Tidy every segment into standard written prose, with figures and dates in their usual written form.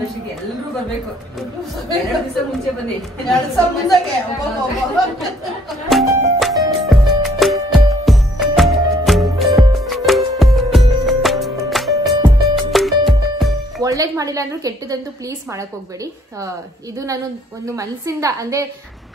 ವರ್ಷಕ್ಕೆ ಎಲ್ಲರೂ ಬರ್ಬೇಕು. 2 ದಿವಸ ಮುಂಚೆ ಬನ್ನಿ. 2 ದಿವಸ ಮುಂದಕ್ಕೆ ಒಳ್ಳೇದ್ ಮಾಡಿಲ್ಲ ಅಂದ್ರೆ ಕೆಟ್ಟದಂತೂ ಪ್ಲೀಸ್ ಮಾಡಕ್ ಹೋಗ್ಬೇಡಿ. ಇದು ನಾನು ಒಂದು ಮನಸ್ಸಿಂದ ಅಂದ್ರೆ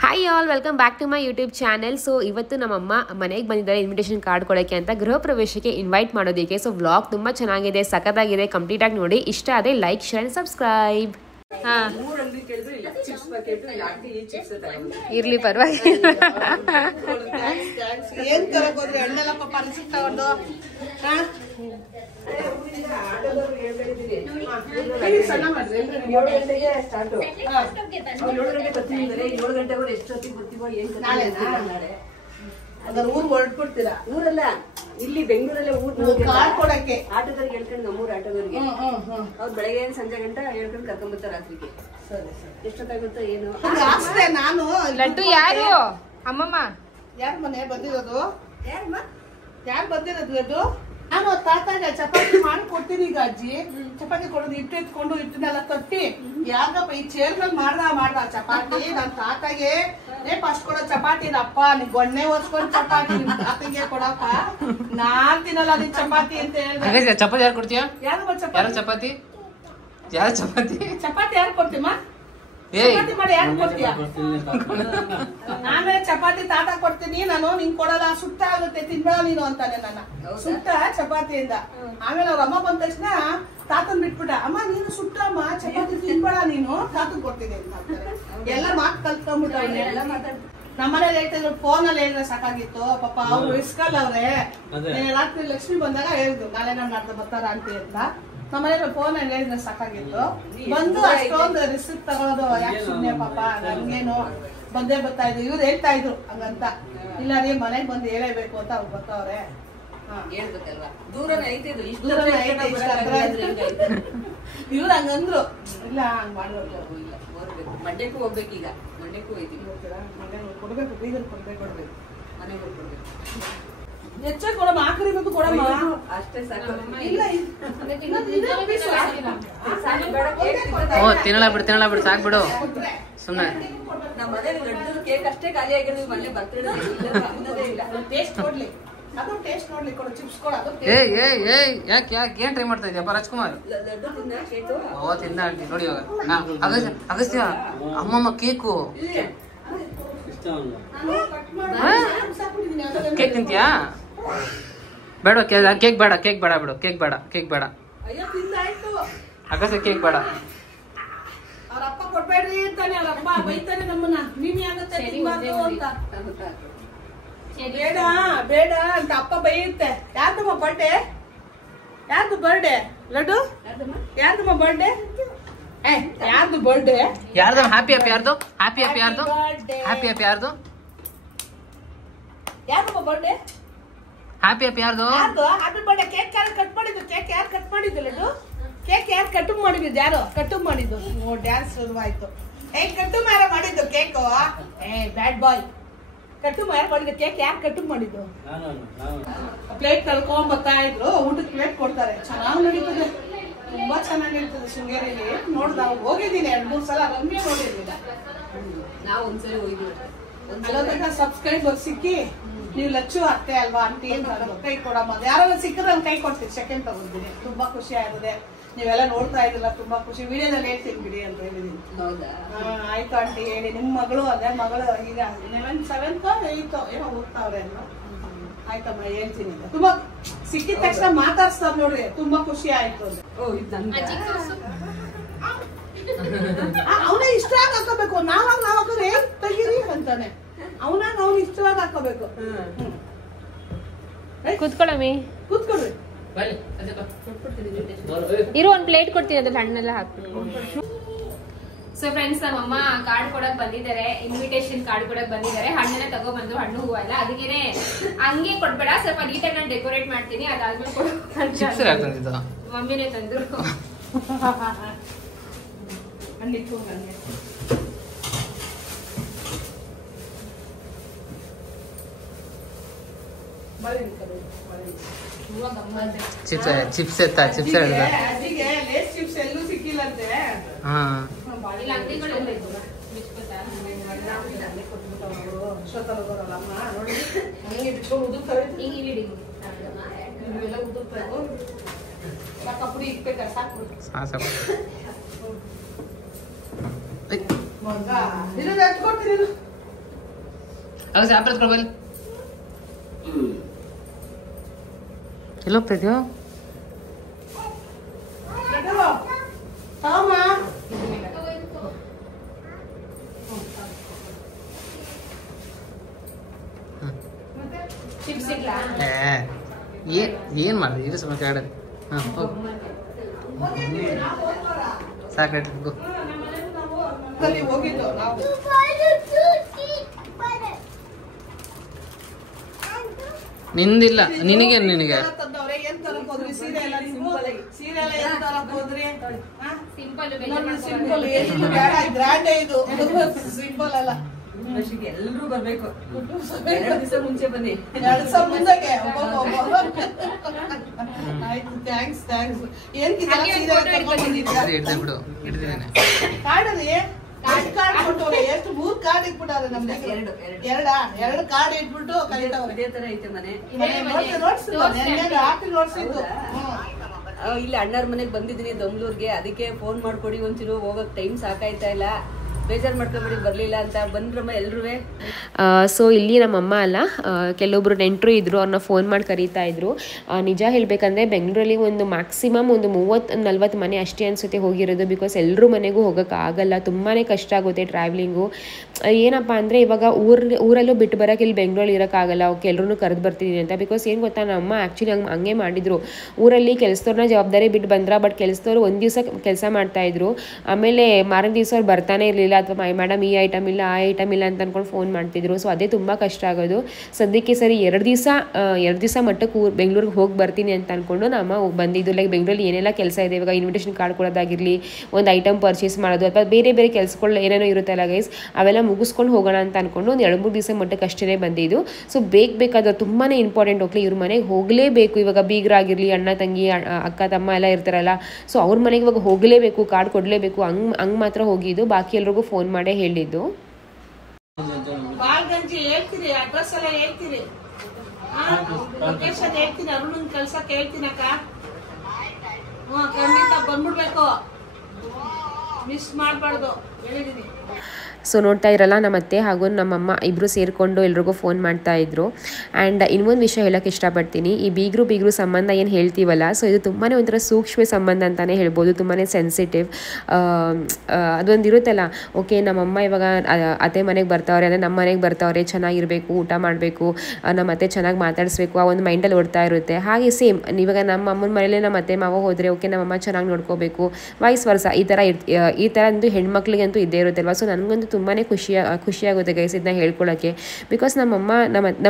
hi all, welcome back to my YouTube channel. So ಇವತ್ತು ನಮ್ಮಮ್ಮ ಮನೆಗೆ ಬಂದಿದ್ದಾರೆ ಇನ್ವಿಟೇಷನ್ ಕಾರ್ಡ್ ಕೊಡೋಕ್ಕೆ ಅಂತ, ಗೃಹ ಪ್ರವೇಶಕ್ಕೆ ಇನ್ವೈಟ್ ಮಾಡೋದಕ್ಕೆ. ಸೊ ವ್ಲಾಗ್ ತುಂಬ ಚೆನ್ನಾಗಿದೆ, ಸಖತ್ತಾಗಿದೆ, ಕಂಪ್ಲೀಟಾಗಿ ನೋಡಿ. ಇಷ್ಟ ಆದರೆ ಲೈಕ್, ಶೇರ್ ಆ್ಯಂಡ್ ಸಬ್ಸ್ಕ್ರೈಬ್. ಇರ್ಲಿ ಪರವಾಗಿಲ್ಲ. ಊರ್ ಹೊರಟ್ಬಿಡ್ತೀರಾ? ಊರಲ್ಲ, ಇಲ್ಲಿ ಬೆಂಗಳೂರಲ್ಲೇ ಕೊಡಕ್ಕೆ ಆಟೋದವ್ರಿಗೆ ಹೇಳ್ಕೊಂಡು, ನಮ್ಮೂರ್ ಆಟೋದವ್ರಿಗೆ ಅವ್ರು ಬೆಳಗ್ಗೆ ಸಂಜೆ ಗಂಟ ಹೇಳ್ಕೊಂಡು ಕರ್ಕೊಂಡ್ಬರ್ತಾರೆ ರಾತ್ರಿಗೆ. ಎಷ್ಟೊತ್ತಾಗುತ್ತೋ ಏನು. ನಾನು ಲಡ್ಡು ಯಾರು ಅಮ್ಮಮ್ಮ? ಯಾರ ಮನೆ ಬಂದಿರೋದು? ಯಾರು ಬಂದಿರೋದು ಲಡ್ಡು? ನಾನು ತಾತಾಗ ಚಪಾತಿ ಮಾಡಿ ಕೊಡ್ತೀನಿ. ಈಗ ಅಜ್ಜಿ ಚಪಾತಿ ಕೊಡೋದು, ಹಿಟ್ಟು ಎತ್ಕೊಂಡು ಹಿಟ್ಟನ್ನೆಲ್ಲ ತಟ್ಟಿ ಯಾಕಪ್ಪ ಈ ಚೇರ್ಗಳು ಮಾಡ್ದ ಚಪಾತಿ. ನನ್ ತಾತಾಗೆ ಫಸ್ಟ್ ಕೊಡೋ ಚಪಾತಿ ಅಪ್ಪ, ನೀ ಗೊಣ್ಣೆ ಓದ್ಕೊಂಡು ಚಪಾತಿ ನಿಮ್ ತಾತಿಗೆ ಕೊಡಪ್ಪ, ನಾನ್ ತಿನ್ನಲ್ಲ ನಿನ್ ಚಪಾತಿ ಅಂತ ಹೇಳಿದ್ರೆ. ಚಪಾತಿ ಯಾರು ಕೊಡ್ತೀಯ? ಯಾರು ಚಪಾತಿ ಯಾರು ಚಪಾತಿ ಚಪಾತಿ ಯಾರು ಕೊಡ್ತೀಮ್ಮ? ಚಪಾತಿ ಮಾಡಿ ಯಾರು ಕೊಡ್ತೀಯ? ನಾನೇ ಚಪಾತಿ ತಾತ ಕೊಡ್ತೀನಿ ನಾನು, ನಿಂಗ್ ಕೊಡಲ್ಲ, ಸುಟ್ಟ ಆಗುತ್ತೆ, ತಿನ್ಬೇಡ ನೀನು ಅಂತಾನೆ ನನ್ನ. ಸುಟ್ಟ ಚಪಾತಿಯಿಂದ ಆಮೇಲೆ ಅವ್ರ ಅಮ್ಮ ಬಂದ ತಕ್ಷಣ ತಾತನ್ ಬಿಟ್ಬಿಟ್ಟ, ಅಮ್ಮ ನೀನು ಸುಟ್ಟ ಅಮ್ಮ ಚಪಾತಿ ತಿನ್ಬೇಡ ನೀನು, ತಾತನ್ ಕೊಡ್ತೀನಿ ಅಂತ ಅಂತಾರೆ. ಎಲ್ಲ ಮಾತು ಕಲ್ತ್ಕೊಂಡ್ಬಿಟ್ಟ. ನಮ್ಮನೇಲಿ ಹೇಳ್ತಿದ್ರು, ಫೋನ್ ಅಲ್ಲಿ ಹೇಳಿದ್ರೆ ಸಾಕಾಗಿತ್ತು ಪಾಪ. ಅವ್ರು ಇಸ್ಕಲ್ ಅವ್ರೆ ರಾತ್ರಿ ಲಕ್ಷ್ಮಿ ಬಂದಾಗ ಹೇಳಿದ್ರು ನಾಳೆ ನಾಡ್ದು ಬರ್ತಾರ ಅಂತ. ನಮ್ಮನೇಲಿ ಫೋನ್ ಅಲ್ಲಿ ಹೇಳಿದ್ರೆ ಸಾಕಾಗಿತ್ತು. ಬಂದು ಅಷ್ಟೊಂದು ರಿಸಿಪ್ಟ್ ತಗೊಳೋದು ಯಾಕೆ ಸುಮ್ನೆ ಪಾಪ, ನನ್ಗೇನು ಬಂದೇ ಬರ್ತಾ ಇದ್ರು. ಇವ್ರು ಹೇಳ್ತಾ ಇದ್ರು ಹಂಗಂತ. ಇಲ್ಲ ರೀ ಮನೆಗ್ ಬಂದು ಹೇಳೇಬೇಕು ಅಂತ ಅವ್ರು ಬರ್ತಾವ್ರೆ. ಹೇಳ್ಬೇಕಲ್ವಾ, ದೂರನೇ ಐತಿದ್ರು, ಇಷ್ಟು ಇವ್ರು ಹಂಗಂದ್ರು. ಇಲ್ಲ ಹಂಗ್ ಮಾಡ್ಬೇಕು, ಮಂಡ್ಯಕ್ಕೂ ಹೋಗ್ಬೇಕೀಗ. ಮಂಡ್ಯಕ್ಕೂ ಹೋಯ್ತೀವಿ, ಕೊಡ್ಬೇಕು, ಬೀಗರ್ ಕೊಡ್ಬೇಕು, ಮನೆಗೆ ಹೋಗ್ಕೊಡ್ಬೇಕು. ಹೆಚ್ಚ ಕೊಡಮ್ಮ, ಆಖರಿ ಬಂದು ಕೊಡಮ್ಮ, ಅಷ್ಟೇ ಸಾಕು. ಇಲ್ಲ ತಿನ್ನಲ್ಲ ಬಿಡು ಸಾಕ್ಬಿಡು ಸುಮ್ನೆ. ನಮ್ಮ ಮನೇಲಿ ಲಡ್ಡು ಕೇಕ್ ಅಷ್ಟೇ ಖಾಲಿ ಆಗಿರೋದು, ಮನೆ ಬರ್ತಡೇ ಅನ್ನೋದೇ ಇಲ್ಲ. ಟೇಸ್ಟ್ ಕೊಡ್ಲಿ, ಅದು ಟೇಸ್ಟ್ ನೋಡ್ಲಿ, ಕೊಡು ಚಿಪ್ಸ್ ಕೊಡು. ಅದು ಯಾಕೆ ಏನ್ ಟ್ರೈ ಮಾಡ್ತಾ ಇದೆಯಪ್ಪ ರಾಜ್ಕುಮಾರ್? ಲಡ್ಡು ತಿನ್ನ ಕೇಕು. ಓ ತಿಂದ ಆಂಟಿ ನೋಡಿ. ಇವಾಗ ಅಗಸ್ತ್ಯ ಅಮ್ಮಮ್ಮ ಕೇಕು ಕೇಕ್ ತಿಂತೀಯಾ? ಬೇಡ ಕೇಕ್ ಬೇಡ ಬಿಡು, ಕೇಕ್ ಬೇಡ. ಅಯ್ಯೋ ತಿಂದಾಯ್ತು. ಅಗಸ್ತ್ಯ ಕೇಕ್ ಬೇಡ. ಅವ್ರಪ್ಪ ಕೊಡ್ಬೇಡ್ರಿ ಅಂತಾನೆ, ಅವ್ರಪ್ಪ ಬೈತಾನೆ ನಮ್ಮನ್ನ, ನೀನ್ ಯಾಗತ್ತೆ ತಿನ್ಬಾರ್ದು ಅಂತ. ಬೇಡ ಅಂತ ಅಪ್ಪ ಬೈಯುತ್ತೆ. ಯಾರ್ದಮ್ಮ ಬರ್ಡೇ? ಯಾರ್ದು ಬರ್ಡೇ ಲಡ್ಡು? ಯಾರ್ದಮ್ಮ ಬರ್ಡೇ? ಯಾರ್ದು ಬರ್ಡೇ? ಯಾರ್ದು ಹ್ಯಾಪಿ ಯಾರ್ದು? ಯಾರ್ದಮ್ಮ ಬರ್ಡೇ? ಹ್ಯಾಪಿ ಯಾರ್ದು? Happy birthday. ಕೇಕ್ ಯಾರು ಕಟ್ ಮಾಡಿದ್ದು? ಕೇಕ್ ಯಾರು ಕಟ್ ಮಾಡಿದ್ದು ಲಡ್ಡು? ಕೇಕ್ ಯಾರು ಕಟ್ಟು ಮಾಡಿದ್ದು? ಯಾರು ಕಟ್ಟು ಮಾಡಿದ್ದು? ಡ್ಯಾನ್ಸ್ ಶುರುವಾಯ್ತು. ಕಟ್ಟು ಮಾರ ಮಾಡಿದ್ದು ಕೇಕು. ಬ್ಯಾಡ್ ಬಾಯ್. ಕಟ್ಟು ಮಾರ ಮಾಡಿದ್ದು ಕೇಕ್ ಯಾರು ಕಟ್ಟು ಮಾಡಿದ್ದು? ಪ್ಲೇಟ್ ಕಳ್ಕೊಂಡ್ ಬರ್ತಾ ಇದ್ರು, ಊಟಕ್ಕೆ ಪ್ಲೇಟ್ ಕೊಡ್ತಾರೆ. ಚೆನ್ನಾಗಿ ನಡೀತದೆ, ತುಂಬಾ ಚೆನ್ನಾಗಿ ನಡೀತದೆ ಶೃಂಗೇರಿಯಲ್ಲಿ. ನೋಡ್ದ ಹೋಗಿದ್ದೀನಿ 2-3 ಸಲ, ರಮ್ಯ ನೋಡಿರ್ಲಿಲ್ಲ. ನಾವು ಒಂದ್ಸರಿ ಹೋಗಿದ್ವಿ. ಅಲ್ಲೋದಾಗ ಸಬ್ಸ್ಕ್ರೈಬರ್ ಸಿಕ್ಕಿ, ನೀವು ಲಚ್ಚು ಅತ್ತೆ ಅಲ್ವಾ ಅಂಟಿ ಕೈ ಕೊಡಮ್ಮ, ಯಾರೋ ಸಿಕ್ಕರೆ ನಾನು ಕೈ ಕೊಡ್ತೀನಿ, ಸೆಕೆಂಡ್ ತಗೊಂಡಿದ್ದೀನಿ. ತುಂಬಾ ಖುಷಿ ಆಗಿದೆ. ನೀವೆಲ್ಲ ನೋಡ್ತಾ ಇದ್ದಿಲ್ಲ, ತುಂಬಾ ಖುಷಿ. ವಿಡಿಯೋದಲ್ಲಿ ಹೇಳ್ತೀನಿ ಬಿಡಿ ಅಂತ ಹೇಳಿದೀನಿ. ಹೌದಾ? ಆಯ್ತು ಆಂಟಿ ಹೇಳಿ. ನಿಮ್ ಮಗಳು ಅದೇ ಮಗಳು ಈಗ 7th 8th ಏನೋ ಓದ್ತಾವ್ರೆ ಅಲ್ಲ. ಆಯ್ತಮ್ಮ ಹೇಳ್ತೀನಿ ಅಂತ. ತುಂಬಾ ಸಿಕ್ಕಿದ ತಕ್ಷಣ ಮಾತಾಡ್ಸ್ತಾರ ನೋಡ್ರಿ, ತುಂಬಾ ಖುಷಿ ಆಯ್ತು. ಅವನೇ ಇಷ್ಟವಾಗಿ ಹಾಕೋಬೇಕು, ನಾವಾಗ ಹಾಕೋದ್ರೆ ತೆಗೀರಿ ಅಂತಾನೆ. ಅವನಾಗ ಅವ್ನು ಇಷ್ಟವಾಗಿ ಹಾಕೋಬೇಕು. ಕೂತ್ಕೊಳ್ಳಮ್ಮಿ, ಕೂತ್ಕೊಳ್ರಿ. ಇರು, ಒಂದ್ ಪ್ಲೇಟ್ ಕೊಡ್ತೀನಿ, ಅದ್ರ ಹಣ್ಣೆಲ್ಲ ಹಾಕ್ಬಿಟ್ಟು. ಸೊ ಫ್ರೆಂಡ್ಸ್, ನಮ್ಮಮ್ಮ ಕಾರ್ಡ್ ಕೊಡಕ್ ಬಂದಿದ್ದಾರೆ, ಇನ್ವಿಟೇಷನ್ ಕಾರ್ಡ್ ಕೊಡಕ್ ಬಂದಿದ್ದಾರೆ. ಹಣ್ಣೆಲ್ಲ ತಗೊಬಂದ್ರು, ಹಣ್ಣು ಹೂವ ಎಲ್ಲ. ಅದಕ್ಕೆ ಹಂಗೆ ಕೊಡ್ಬೇಡ, ಸ್ವಲ್ಪ ನೀಟಾಗಿ ನಾನು ಡೆಕೋರೇಟ್ ಮಾಡ್ತೀನಿ, ಅದಾದ್ಮೇಲೆ ಕೊಡು. ಮಮ್ಮಿನೇ ತಂದ್ರು. ಚಿಪ್ಸ್ ಚಿಪ್ಸ್ ಎತ್ತ ಚಿಪ್ಸ್ ಅಜ್ಜಿಗೆ ಲೇಸ್ ಚಿಪ್ಸ್ ಎಲ್ಲೂ ಸಿಕ್ಕಿಲ್ಲ ಇಲ್ಲಂತೆ. ಹಾ ಅಷ್ಟೊತ್ತಲ್ಲ ಬರಲ್ಲಮ್ಮ ನೋಡಿ ಹಂಗೆ ಬಿಟ್ಕೊಂಡು ಉದುರ್ತಾರೆ. ಇವೆಲ್ಲ ಉದುರ್ತಾರೆ. ಕಪ್ಪುಡಿ ಇಕ್ಬೇಕಾ? ಸಾಕು ಸಾಕು. ಮಗ ಇರೋದು ಹಚ್ಕೊಡ್ತೀನಿ. ಅವಾಗ ಸಾಂಪ್ರತ್ ಕೊಡ್ಬಲ್ಲಿ ಎಲ್ಲೋ ಹೋಗ್ತಿದ್ಯೋ? ತಗಮ್ಮ ಏನ್ ಮಾಡಿದೆ ಇದು ಸ್ವಲ್ಪ ಕಾಡಲ್ಲಿ. ಹಾ ಹೋಗಿ ಸಾಕು ಹೋಗಿದ್ದು ನಾವು. ನಿಂದಿಲ್ಲ ನಿನಗೆ ನಿನಗೆ ತಂದವ್ರೆ ಏನ್ ತರಕ್ ಹೋದ್ರಿ? ಸೀರೆ ಎಲ್ಲ ಸೀರೆ ಎಲ್ಲ ಏನ್ ತರಕ್ ಹೋದ್ರಿ? ಸಿಂಪಲ್ ಏನು ಬೇಡ, ಗ್ರ್ಯಾಂಡ್ ಇದು ಸಿಂಪಲ್ ಅಲ್ಲ. ಎಲ್ಲರೂ ಬರ್ಬೇಕು. 2 ದಿವಸ ಮುಂಚೆ ಬನ್ನಿ. 2 ದಿವಸ ಮುಂದಕ್ಕೆ. ಆಯ್ತು, ಥ್ಯಾಂಕ್ಸ್. ಏನ್ ಬಿಡು ಹಿಡ್ದಿದ್ದೇನೆ. ಕಾಡಲ್ಲಿ ಕಾರ್ಡ್ ಕೊಟ್ಟವ್ರೆ. ಎಷ್ಟು 3 ಕಾರ್ಡ್ ಇಟ್ಬಿಟ್ಟಾರೆ ನಮ್ಗೆ. 2 ಕಾರ್ಡ್ ಇಟ್ಬಿಟ್ಟು ಕಲಿತಾವ್ರೆ. ಇದೇ ತರ ಐತೆ ಮನೆ. ನೋಡ್ಸಿದ್ದು ಇಲ್ಲಿ ಅಣ್ಣವ್ರ ಮನೆಗ್ ಬಂದಿದ್ದೀನಿ ದಮ್ಲೂರ್ಗೆ. ಅದಕ್ಕೆ ಫೋನ್ ಮಾಡ್ಕೊಡಿ, ಒಂಚೂರು ಹೋಗಕ್ ಟೈಮ್ ಸಾಕಾಯ್ತಾ ಇಲ್ಲ, ಬೇಜಾರು ಮಾಡ್ಕೊಂಬಿಡಿ ಬರ್ಲಿಲ್ಲ ಅಂತ. ಬಂದ್ರಮ್ಮ ಎಲ್ರುವೆ. ಸೊ ಇಲ್ಲಿ ನಮ್ಮಮ್ಮ ಅಲ್ಲ, ಕೆಲವೊಬ್ರು ನೆಂಟರು ಇದ್ರು, ಅವ್ರನ್ನ ಫೋನ್ ಮಾಡಿ ಕರೀತಾ ಇದ್ರು. ನಿಜ ಹೇಳಬೇಕಂದ್ರೆ ಬೆಂಗಳೂರಲ್ಲಿ ಒಂದು ಮ್ಯಾಕ್ಸಿಮಮ್ ಒಂದು 30-40 ಮನೆ ಅಷ್ಟೇ ಅನಿಸುತ್ತೆ ಹೋಗಿರೋದು. ಬಿಕಾಸ್ ಎಲ್ಲರೂ ಮನೆಗೂ ಹೋಗೋಕ್ಕಾಗಲ್ಲ, ತುಂಬಾ ಕಷ್ಟ ಆಗುತ್ತೆ ಟ್ರಾವೆಲಿಂಗು. ಏನಪ್ಪ ಅಂದರೆ ಇವಾಗ ಊರಲ್ಲೂ ಬಿಟ್ಟು ಬರೋಕೆ ಇಲ್ಲಿ ಬೆಂಗಳೂರಲ್ಲಿ ಇರೋಕ್ಕಾಗಲ್ಲ. ಓಕೆ ಎಲ್ಲರೂ ಕರೆದು ಬರ್ತಿದ್ದೀನಿ ಅಂತ. ಬಿಕಾಸ್ ಏನು ಗೊತ್ತಾ, ನಮ್ಮ ಆ್ಯಕ್ಚುಲಿ ಹಂಗೆ ಮಾಡಿದ್ರು. ಊರಲ್ಲಿ ಕೆಲಸದವ್ರನ್ನ ಜವಾಬ್ದಾರಿ ಬಿಟ್ಟು ಬಂದ್ರ, ಬಟ್ ಕೆಲಸದವ್ರು ಒಂದು ದಿವಸ ಕೆಲಸ ಮಾಡ್ತಾಯಿದ್ರು, ಆಮೇಲೆ ಮಾರನೇ ದಿವಸ ಅವ್ರು ಬರ್ತಾನೆ ಇರಲಿಲ್ಲ, ಅಥವಾ ಮೇಡಮ್ ಈ ಐಟಮ್ ಇಲ್ಲ ಆ ಐಟಮ್ ಇಲ್ಲ ಅಂತ ಅಂದ್ಕೊಂಡು ಫೋನ್ ಮಾಡ್ತಿದ್ರು. ಸೊ ಅದೇ ತುಂಬ ಕಷ್ಟ ಆಗೋದು. ಸದ್ಯಕ್ಕೆ ಸರಿ 2 ದಿವಸ ಮಟ್ಟಕ್ಕೆ ಬೆಂಗಳೂರಿಗೆ ಹೋಗಿ ಬರ್ತೀನಿ ಅಂತ ಅಂದ್ಕೊಂಡು ನಮ್ಮ ಬಂದಿದ್ದು. ಲೈಕ್ ಬೆಂಗಳೂರಲ್ಲಿ ಏನೆಲ್ಲ ಕೆಲಸ ಇದೆ, ಇವಾಗ ಇನ್ವಿಟೇಷನ್ ಕಾರ್ಡ್ ಕೊಡೋದಾಗಿರಲಿ, ಒಂದು ಐಟಮ್ ಪರ್ಚೇಸ್ ಮಾಡೋದು, ಅಥವಾ ಬೇರೆ ಕೆಲಸಗಳು ಏನೇನೋ ಇರುತ್ತಲ್ಲ ಗೈಸ್, ಅವೆಲ್ಲ ಮುಗಿಸ್ಕೊಂಡು ಹೋಗೋಣ ಅಂತ ಅಂದ್ಕೊಂಡು ಒಂದು 2-3 ದಿವಸ ಮಟ್ಟಕ್ಕೆ ಅಷ್ಟೇ ಬಂದಿದ್ದು. ಸೊ ಬೇಕಾದ್ರೆ ತುಂಬಾ ಇಂಪಾರ್ಟೆಂಟ್. ಹೋಗ್ಲಿ ಇವ್ರ ಮನೆಗೆ ಹೋಗಲೇಬೇಕು. ಇವಾಗ ಬೀಗರಾಗಿರಲಿ, ಅಣ್ಣ ತಂಗಿ ಅಕ್ಕ ತಮ್ಮ ಎಲ್ಲ ಇರ್ತಾರಲ್ಲ, ಸೊ ಅವ್ರ ಮನೆಗೆ ಇವಾಗ ಹೋಗಲೇಬೇಕು, ಕಾರ್ಡ್ ಕೊಡಲೇಬೇಕು. ಹಂಗೆ ಮಾತ್ರ ಹೋಗಿದ್ದು. ಬಾಕಿ ಎಲ್ರಿಗೂ ಫೋನ್ ಮಾಡೇ ಹೇಳಿದ್ದು. ಬಾಲ್ಗಂಜಿ ಹೇಳ್ತೀರಿ, ಅಡ್ರೆಸ್ ಎಲ್ಲ ಹೇಳ್ತೀರಿ, ಲೊಕೇಶನ್ ಹೇಳ್ತೀನಿ, ಅರುಣನ್ ಕಳ್ಸಕ್ ಹೇಳ್ತೀನಕ್ಕ. ಖಂಡಿತ ಬಂದ್ಬಿಡ್ಬೇಕು, ಮಿಸ್ ಮಾಡಬಾರ್ದು ಹೇಳಿದೀನಿ. ಸೊ ನೋಡ್ತಾ ಇರಲ್ಲ, ನಮ್ಮ ಅತ್ತೆ ಹಾಗೂ ನಮ್ಮಮ್ಮ ಇಬ್ಬರು ಸೇರಿಕೊಂಡು ಎಲ್ರಿಗೂ ಫೋನ್ ಮಾಡ್ತಾಯಿದ್ರು. ಆ್ಯಂಡ್ ಇನ್ನೊಂದು ವಿಷಯ ಹೇಳೋಕ್ಕೆ ಇಷ್ಟಪಡ್ತೀನಿ. ಈ ಬೀಗರು ಸಂಬಂಧ ಏನು ಹೇಳ್ತೀವಲ್ಲ, ಸೊ ಇದು ತುಂಬಾ ಒಂಥರ ಸೂಕ್ಷ್ಮ ಸಂಬಂಧ ಅಂತಲೇ ಹೇಳ್ಬೋದು. ತುಂಬಾ ಸೆನ್ಸಿಟಿವ್. ಅದೊಂದು ಇರುತ್ತಲ್ಲ, ಓಕೆ ನಮ್ಮಮ್ಮ ಇವಾಗ ಅತ್ತೆ ಮನೆಗೆ ಬರ್ತಾವ್ರೆ ಅಂದರೆ ನಮ್ಮ ಮನೆಗೆ ಬರ್ತಾವ್ರೆ, ಚೆನ್ನಾಗಿರಬೇಕು, ಊಟ ಮಾಡಬೇಕು, ನಮ್ಮ ಅತ್ತೆ ಚೆನ್ನಾಗಿ ಮಾತಾಡಿಸ್ಬೇಕು, ಆ ಒಂದು ಮೈಂಡಲ್ಲಿ ಓಡ್ತಾ ಇರುತ್ತೆ. ಹಾಗೆ ಸೇಮ್ ಇವಾಗ ನಮ್ಮ ಅಮ್ಮನ ಮನೇಲೆ ನಮ್ಮ ಅತ್ತೆ ಮಾವ ಹೋದರೆ, ಓಕೆ ನಮ್ಮಮ್ಮ ಚೆನ್ನಾಗಿ ನೋಡ್ಕೋಬೇಕು, ವೈಸ್ ವರ್ಸ ಈ ಥರ ಅಂತೂ ಹೆಣ್ಮಕ್ಳಿಗಂತೂ ಇದ್ದೇ ಇರುತ್ತಲ್ವ. ಸೊ ನನಗಂತೂ ತುಂಬಾ ಖುಷಿಯಾಗುತ್ತೆ ಗೈಸ್ ಇದನ್ನ ಹೇಳ್ಕೊಳ್ಳೋಕ್ಕೆ. ಬಿಕಾಸ್ ನಮ್ಮ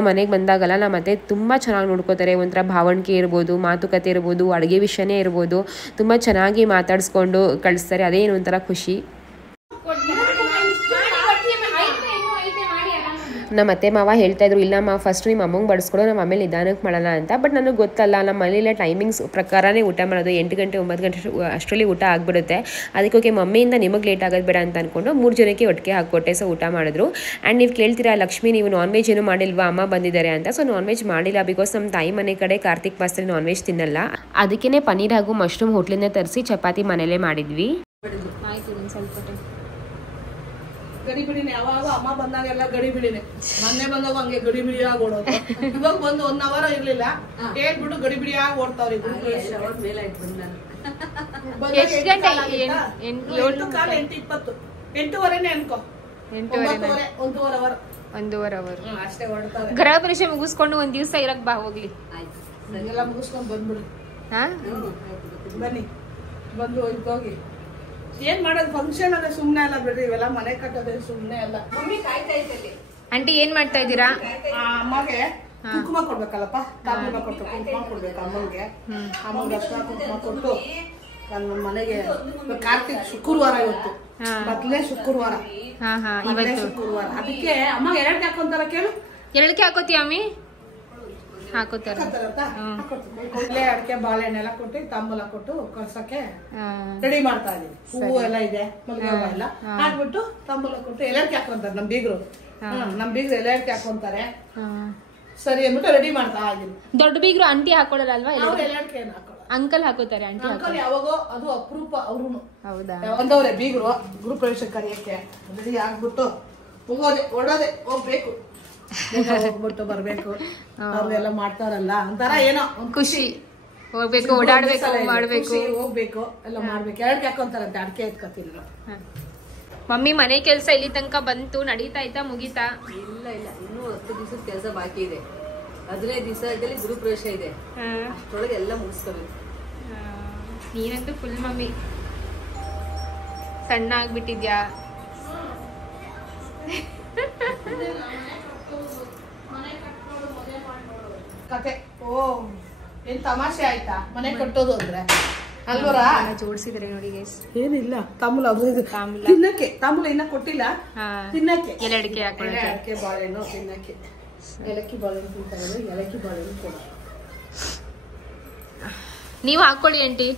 ಮನೆಗೆ ಬಂದಾಗಲ್ಲ ನಮ್ಮ ಅತ್ತೆ ತುಂಬ ಚೆನ್ನಾಗಿ ನೋಡ್ಕೋತಾರೆ. ಒಂಥರ ಭಾವಣಿಕೆ ಇರ್ಬೋದು, ಮಾತುಕತೆ ಇರ್ಬೋದು, ಅಡುಗೆ ವಿಷಯನೇ ಇರ್ಬೋದು, ತುಂಬ ಚೆನ್ನಾಗಿ ಮಾತಾಡಿಸ್ಕೊಂಡು ಕಳಿಸ್ತಾರೆ. ಅದೇನು ಒಂಥರ ಖುಷಿ. ನಮ್ಮ ಅತ್ತೆ ಮಾವ ಹೇಳ್ತಾ ಇದ್ರು, ಇಲ್ಲ ಮಾವ ಫಸ್ಟ್ ನಿಮ್ಮ ಅಮ್ಮಂಗೆ ಬಡಿಸ್ಕೊಡೋ, ನಮ್ಮ ಆಮೇಲೆ ನಿಧಾನಕ್ಕೆ ಮಾಡೋಣ ಅಂತ. ಬಟ್ ನನಗೆ ಗೊತ್ತಲ್ಲ, ನಮ್ಮ ಮನೇಲಿ ಟೈಮಿಂಗ್ಸ್ ಪ್ರಕಾರನೇ ಊಟ ಮಾಡೋದು. 8 ಗಂಟೆ 9 ಗಂಟೆ ಅಷ್ಟರಲ್ಲಿ ಊಟ ಆಗಿಬಿಡುತ್ತೆ. ಅದಕ್ಕೆ ಓಕೆ ಮಮ್ಮಿಯಿಂದ ನಿಮಗೆ ಲೇಟ್ ಆಗೋದು ಬೇಡ ಅಂತ ಅಂದ್ಕೊಂಡು 3 ಜನಕ್ಕೆ ಒಟ್ಟಿಗೆ ಹಾಕ್ಕೊಟ್ಟೆ. ಸೊ ಊಟ ಮಾಡಿದ್ರು. ಆ್ಯಂಡ್ ನೀವು ಕೇಳ್ತೀರಾ, ಲಕ್ಷ್ಮಿ ನೀವು ನಾನ್ ವೆಜ್ ಏನು ಮಾಡಿಲ್ವಾ, ಅಮ್ಮ ಬಂದಿದ್ದಾರೆ ಅಂತ. ಸೊ ನಾನ್ ವೆಜ್ ಮಾಡಿಲ್ಲ, ಬಿಕಾಸ್ ನಮ್ಮ ತಾಯಿ ಮನೆ ಕಡೆ ಕಾರ್ತಿಕ್ ಮಾಸದಲ್ಲಿ ನಾನ್ ವೆಜ್ ತಿನ್ನಲ್ಲ. ಅದಕ್ಕೇ ಪನ್ನೀರ್ ಹಾಗೂ ಮಶ್ರೂಮ್ ಹೋಟ್ಲಿಂದ ತರಿಸಿ ಚಪಾತಿ ಮನೇಲೇ ಮಾಡಿದ್ವಿ. ಆಯ್ತು ಸ್ವಲ್ಪ ಗಡಿಬಿಡಿನೇ, ಯಾವಾಗ ಅಮ್ಮ ಬಂದಾಗೆಲ್ಲ ಗಡಿಬಿಡಿನೇ. ಮೊನ್ನೆ ಬಂದಾಗ ಹಂಗೆ ಗಡಿಬಿಡಿಯಾಗಿ ಓಡೋದು. ಇವಾಗ ಬಂದು 1 ಅವರ್ ಇರ್ಲಿಲ್ಲ, ಹೇಳ್ಬಿಟ್ಟು ಗಡಿಬಿಡಿಯಾಗಿ ಓಡ್ತಾವ್ರಿ. 8 8:20 ಅನ್ಕೋ, 1.5 ಅವರ್ ಅಷ್ಟೇ ಓಡ್ತಾವೆ. ಗೃಹ ಪ್ರವೇಶ ಮುಗಿಸ್ಕೊಂಡು 1 ದಿವಸ ಇರಕ್ ಬಾ ಹೋಗ್ಲಿ. ಎಲ್ಲ ಮುಗಿಸ್ಕೊಂಡು ಬಂದ್ಬಿಡಿ. ಬನ್ನಿ, ಬಂದು ಹೋಗಿ ಏನ್ ಮಾಡೋದು, ಫಂಕ್ಷನ್ ಅಲ್ಲ, ಸುಮ್ನೆ ಅಲ್ಲ ಬಿಡ್ರಿ, ಇವೆಲ್ಲ ಮನೆ ಕಟ್ಟೋದೇ ಸುಮ್ನೆ ಅಲ್ಲ. ಮಮ್ಮಿ ಕಾಯ್ತಾ ಇದ್ದಲ್ಲಿ. ಆಂಟಿ ಏನ್ ಮಾಡ್ತಾ ಇದ್ದೀರಾ? ಅಮ್ಮಗೆ ಕುಂಕುಮ ಕೊಡ್ಬೇಕಲ್ಲಪ್ಪ, ಕುಂಕುಮ ಕೊಡ್ಬೇಕು ಅಮ್ಮಂಗೆ. ಅಮ್ಮಂಗೆ ಅಷ್ಟ ಕುಂಕುಮ ಕೊಟ್ಟು ನನ್ನ ಮನೆಗೆ ಕಾರ್ತಿಕ್ ಶುಕ್ರವಾರ ಇವತ್ತು, ಮೊದಲೇ ಶುಕ್ರವಾರ, ಶುಕ್ರವಾರ. ಅದಕ್ಕೆ ಅಮ್ಮ 2 ಹಾಕೊಂತಾರ ಕೇಳು. 2 ಹಾಕೋತೀಯ ಅಮ್ಮಿ? ಹಾಕೋತಾರ ಕೊಡ್ಲೆ ಅಡಿಕೆ ಬಾಳೆಹಣ್ಣೆಲ್ಲ ಕೊಟ್ಟು ತಾಂಬೂಲ ಕೊಟ್ಟು ಕಳ್ಸಕ್ಕೆ ರೆಡಿ ಮಾಡ್ತಾ ಇದೀವಿ. ಹೂವು ಎಲ್ಲ ಇದೆ, ಮಲ್ಲಿಗೆ ಹೂವು ಎಲ್ಲ ಹಾಕ್ಬಿಟ್ಟು ತಾಂಬೂಲ ಕೊಟ್ಟು ಎಲೆಡ್ಕೆ ಹಾಕೊಂತಾರೆ ನಮ್ ಬೀಗರು. ನಮ್ ಬೀಗರು ಎಲೆಡ್ಕೆ ಹಾಕೊಂತಾರೆ. ಸರಿ ಅಂದ್ಬಿಟ್ಟು ರೆಡಿ ಮಾಡ್ತಾ ಇದೀನಿ. ದೊಡ್ಡ ಬೀಗರು ಆಂಟಿ ಹಾಕೊಳ್ಳಲ್ಲ ಅಲ್ವಾ? ಎಲೆಡ್ಕೆ ಹಾಕೊಳ್ಳ ಅಂಕಲ್ ಹಾಕೋತಾರೆ. ಆಂಟಿ ಅಂಕಲ್ ಯಾವಾಗೋ ಅದು ಅಪರೂಪ. ಅವ್ರು ಹೌದಾ ಬಂದವ್ರೆ ಬೀಗರು ಗೃಹ ಪ್ರವೇಶ ಕರೆಯಕ್ಕೆ ರೆಡಿ ಆಗ್ಬಿಟ್ಟು ಹೋಗೋದೆ ಹೊಡೋದೆ ಹೋಗ್ಬೇಕು, ಹೋಗ್ಬಿಟ್ಟು ಬರ್ಬೇಕು. ಅವ್ರೆಲ್ಲ ಮಾಡ್ತಾರಲ್ಲ ಒಂಥರ ಏನೋ ಖುಷಿ. ಹೋಗ್ಬೇಕು, ಓಡಾಡ್ಬೇಕು, ಮಾಡ್ಬೇಕು, ಹೋಗ್ಬೇಕು, ಎಲ್ಲ ಮಾಡ್ಬೇಕು. ಎರಡ್ಕೆ ಹಾಕೊಂತಾರಂತೆ, ಅಡಿಕೆ ಎತ್ಕೊತಿಲ್ಲ. ಮಮ್ಮಿ ಮನೆ ಕೆಲ್ಸ ಇಲ್ಲಿ ತನಕ ಬಂತು, ನಡೀತಾ ಐತಾ ಮುಗೀತಾ? ಇಲ್ಲ ಇನ್ನೂ 10 ದಿವಸದ ಕೆಲಸ ಬಾಕಿ ಇದೆ. 15 ದಿವಸದಲ್ಲಿ ಗೃಹ ಪ್ರವೇಶ ಇದೆ, ಅಷ್ಟೊಳಗೆ ಎಲ್ಲ ಮುಗಿಸ್ಕೋಬೇಕು. ನೀನಂತೂ ಫುಲ್ ಮಮ್ಮಿ ಸಣ್ಣ ಆಗ್ಬಿಟ್ಟಿದ್ಯಾ. ಕತೆ ಏನ್ ತಮಾಷೆ ಆಯ್ತಾ ಮನೆ ಕಟ್ಟೋದು ಅಂದ್ರೆ ಅಲ್ವರ? ಜೋಡಿಸಿದ್ರೆ ನೋಡಿ ಗೈಸ್. ಏನಿಲ್ಲ ತಾಂಬೂಲ ತಿನ್ನಕ್ಕೆ. ತಾಂಬೂಲ ಇನ್ನ ಕೊಟ್ಟಿಲ್ಲ, ತಿನ್ನಕ್ಕೆ ಎಲೆಡಿಕೆ ಹಾಕೊಳ್ಳೋಕೆ. ಅಡಿಕೆ ಬಾಳೆಹಣ್ಣು ತಿನ್ನಕ್ಕೆ. ಏಲಕ್ಕಿ ಬಾಳೆಹಣ್ಣು ತಿಂತಾರೆ, ಏಲಕ್ಕಿ ಬಾಳೆಹಣ್ಣು ಕೊಡ. ನೀವು ಹಾಕೊಳ್ಳಿ ಆಂಟಿ.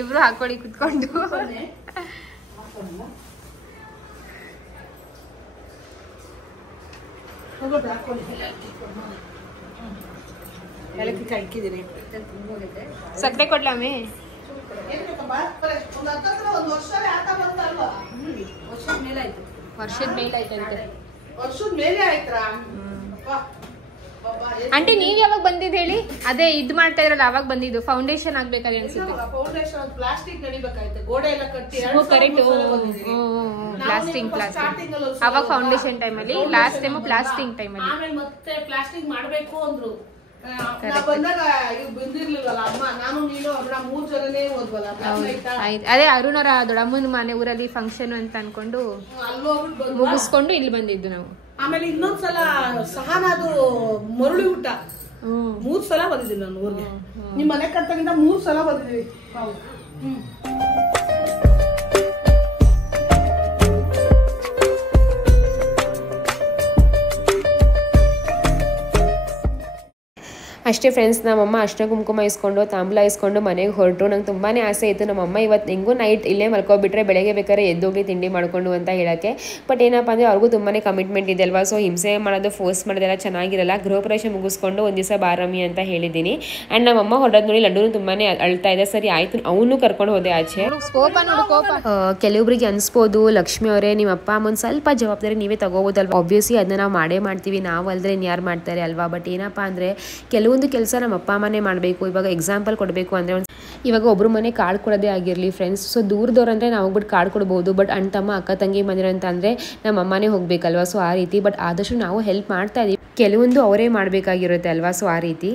ಇಬ್ರು ಹಾಕೊಳ್ಳಿ ಕುತ್ಕೊಂಡು. ಏಲಕ್ಕಿ ಕಾಯ್ಕಿದ್ದೀನಿ. ಸಕ್ಕರೆ ಕೊಡ್ಲಾಮೆ? ವರ್ಷದ ಮೇಲೆ ಆಯ್ತು. ವರ್ಷದ ಮೇಲೆ ಆಯ್ತಂತೆ. ವರ್ಷದ ಮೇಲೆ ಆಯ್ತಾ? ಆಂಟಿ ನೀವ್ ಯಾವಾಗ ಬಂದಿದ್ ಹೇಳಿ? ಅದೇ ಇದ್ ಮಾಡ್ತಾ ಇದ್ರಲ್ಲ ಅವಾಗ ಬಂದಿದ್ದು. ಫೌಂಡೇಶನ್ ಆಗ್ಬೇಕಾದ್ರೆ ಅನ್ಸುತ್ತೆ. ಫೌಂಡೇಶನ್ ಪ್ಲಾಸ್ಟಿಕ್ ನಡಿಬೇಕಾಯ್ತು, ಗೋಡೆ ಎಲ್ಲ ಕಟ್ಟಿ. ಕರೆಕ್ಟ್. ಪ್ಲಾಸ್ಟಿಂಗ್ ಅವಾಗ ಫೌಂಡೇಶನ್ ಟೈಮ್ ಅಲ್ಲಿ, ಲಾಸ್ಟ್ ಟೈಮ್ ಪ್ಲಾಸ್ಟಿಂಗ್ ಟೈಮ್ ಅಲ್ಲಿ. ಆಮೇಲೆ ಮತ್ತೆ ಪ್ಲಾಸ್ಟಿಕ್ ಮಾಡ್ಬೇಕು ಅಂದ್ರು. ಬಂದಾಗ ಬಂದಿರ್ಲಿಲ್ವಲ್ಲ ಅಮ್ಮ, ನಾನು ನೀನು ಅಣ್ಣ 3 ಜನನೇ ಹೋದ್ವಲ್ಲ. ಅದೇ ಅರುಣ್ ಅವರ ದೊಡ್ಡಮ್ಮನ ಮನೆ ಊರಲ್ಲಿ ಫಂಕ್ಷನ್ ಅಂತ ಅನ್ಕೊಂಡು ಮುಗಿಸ್ಕೊಂಡು ಇಲ್ಲಿ ಬಂದಿದ್ದು ನಾವು. ಆಮೇಲೆ ಇನ್ನೊಂದ್ಸಲ ಸಹನಾದು ಮರುಳಿ ಊಟ 3 ಸಲ ಬಂದಿದ್ದೀನಿ ನಾನು ಊರಿಗೆ. ನಿಮ್ ಮನೆ ಕಟ್ಟಾಗಿಂದ 3 ಸಲ ಬಂದಿದ್ದೀವಿ. ಅಷ್ಟೇ ಫ್ರೆಂಡ್ಸ್, ನಮ್ಮಮ್ಮ ಅರ್ಶಿನ ಕುಂಕುಮ ಇಸ್ಕೊಂಡು ತಾಂಬೂಲ ಇಸ್ಕೊಂಡು ಮನೆಗೆ ಹೊರಟು. ನಂಗೆ ತುಂಬಾ ಆಸೆ ಇತ್ತು ನಮ್ಮಮ್ಮ ಇವತ್ತು ಹೆಂಗೂ ನೈಟ್ ಇಲ್ಲೇ ಮಲ್ಕೊಬಿಟ್ರೆ ಬೆಳಗ್ಗೆ ಬೇಕಾದ್ರೆ ಎದ್ದೋಗಿ ತಿಂಡಿ ಮಾಡಿಕೊಂಡು ಅಂತ ಹೇಳೋಕ್ಕೆ. ಬಟ್ ಏನಪ್ಪ ಅಂದರೆ ಅವ್ರಿಗೂ ತುಂಬಾ ಕಮಿಟ್ಮೆಂಟ್ ಇದೆ ಅಲ್ವಾ. ಸೊ ಹಿಂಸೆ ಮಾಡೋದು, ಫೋರ್ಸ್ ಮಾಡೋದೆಲ್ಲ ಚೆನ್ನಾಗಿರಲ್ಲ. ಗೃಹ ಪ್ರವೇಶ ಮುಗಿಸ್ಕೊಂಡು ಒಂದು ದಿವಸ ಬಾರಮ್ಮಿ ಅಂತ ಹೇಳಿದ್ದೀನಿ. ಆ್ಯಂಡ್ ನಮ್ಮಮ್ಮ ಹೊರಡೋದು ನೋಡಿ ಲಡ್ಡೂನು ತುಂಬಾ ಅಳ್ತಾ ಇದೆ. ಸರಿ ಆಯಿತು, ಅವನು ಕರ್ಕೊಂಡು ಹೋದೆ ಆಚೆ. ಕೆಲವೊಬ್ಬರಿಗೆ ಅನ್ಸ್ಬೋದು, ಲಕ್ಷ್ಮಿ ಅವರೇ ನಿಮ್ಮ ಅಪ್ಪ ಅಮ್ಮನ ಸ್ವಲ್ಪ ಜವಾಬ್ದಾರಿ ನೀವೇ ತಗೋಬೋದಲ್ವಾ. ಆಬ್ವಿಯಸ್ಲಿ ಅದನ್ನ ನಾವು ಮಾಡೇ ಮಾಡ್ತೀವಿ, ನಾವು ಅಲ್ಲದ್ರೆ ಯಾರು ಮಾಡ್ತಾರೆ ಅಲ್ವಾ. ಬಟ್ ಏನಪ್ಪ ಅಂದರೆ ಕೆಲವೊಂದು ಕೆಲಸ ನಮ್ಮ ಅಪ್ಪ ಅಮ್ಮನೇ ಮಾಡಬೇಕು. ಇವಾಗ ಎಕ್ಸಾಂಪಲ್ ಕೊಡಬೇಕು ಅಂದರೆ ಇವಾಗ ಒಬ್ರು ಮನೆ ಕಾರ್ಡ್ ಕೊಡೋದೇ ಆಗಿರಲಿ ಫ್ರೆಂಡ್ಸ್. ಸೊ ದೂರದವ್ರು ಅಂದರೆ ನಾವು ಹೋಗ್ಬಿಟ್ಟು ಕಾರ್ಡ್ ಕೊಡ್ಬೋದು. ಬಟ್ ಅಣ್ಣ ತಮ್ಮ ಅಕ್ಕ ತಂಗಿ ಬಂದಿರೋಂತ ಅಂದರೆ ನಮ್ಮ ಅಮ್ಮನೇ ಹೋಗ್ಬೇಕಲ್ವಾ. ಸೊ ಆ ರೀತಿ. ಬಟ್ ಆದಷ್ಟು ನಾವು ಹೆಲ್ಪ್ ಮಾಡ್ತಾ ಇದೀವಿ, ಕೆಲವೊಂದು ಅವರೇ ಮಾಡಬೇಕಾಗಿರುತ್ತೆ ಅಲ್ವಾ. ಸೊ ಆ ರೀತಿ.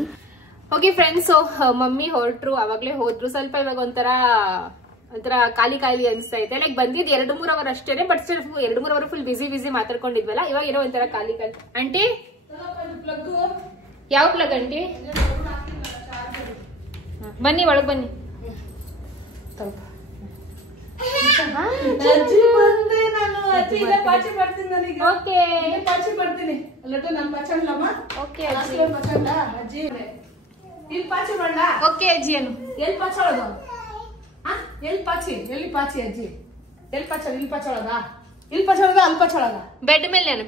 ಓಕೆ ಫ್ರೆಂಡ್ಸ್, ಸೊ ಮಮ್ಮಿ ಹೊರಟ್ರು, ಅವಾಗಲೇ ಹೋದ್ರು. ಸ್ವಲ್ಪ ಇವಾಗ ಒಂಥರ ಖಾಲಿ ಅನಿಸ್ತಾ ಇದೆ. ಲೈಕ್ ಬಂದಿದ್ದು 2-3 ಅವರ್ ಅಷ್ಟೇ. ಬಟ್ ಸ್ಟಿಲ್ 2-3 ಅವರ್ ಫುಲ್ ಬಿಸಿ ಮಾತಾಡ್ಕೊಂಡಿದ್ವಲ್ಲ. ಇವಾಗ ಏನೋ ಒಂಥರ ಖಾಲಿ. ಆಂಟಿ ಯಾವ ಪ್ಲಗ್ ಆಂಟಿ? ಬನ್ನಿ ಒಳಗ್ ಬನ್ನಿ.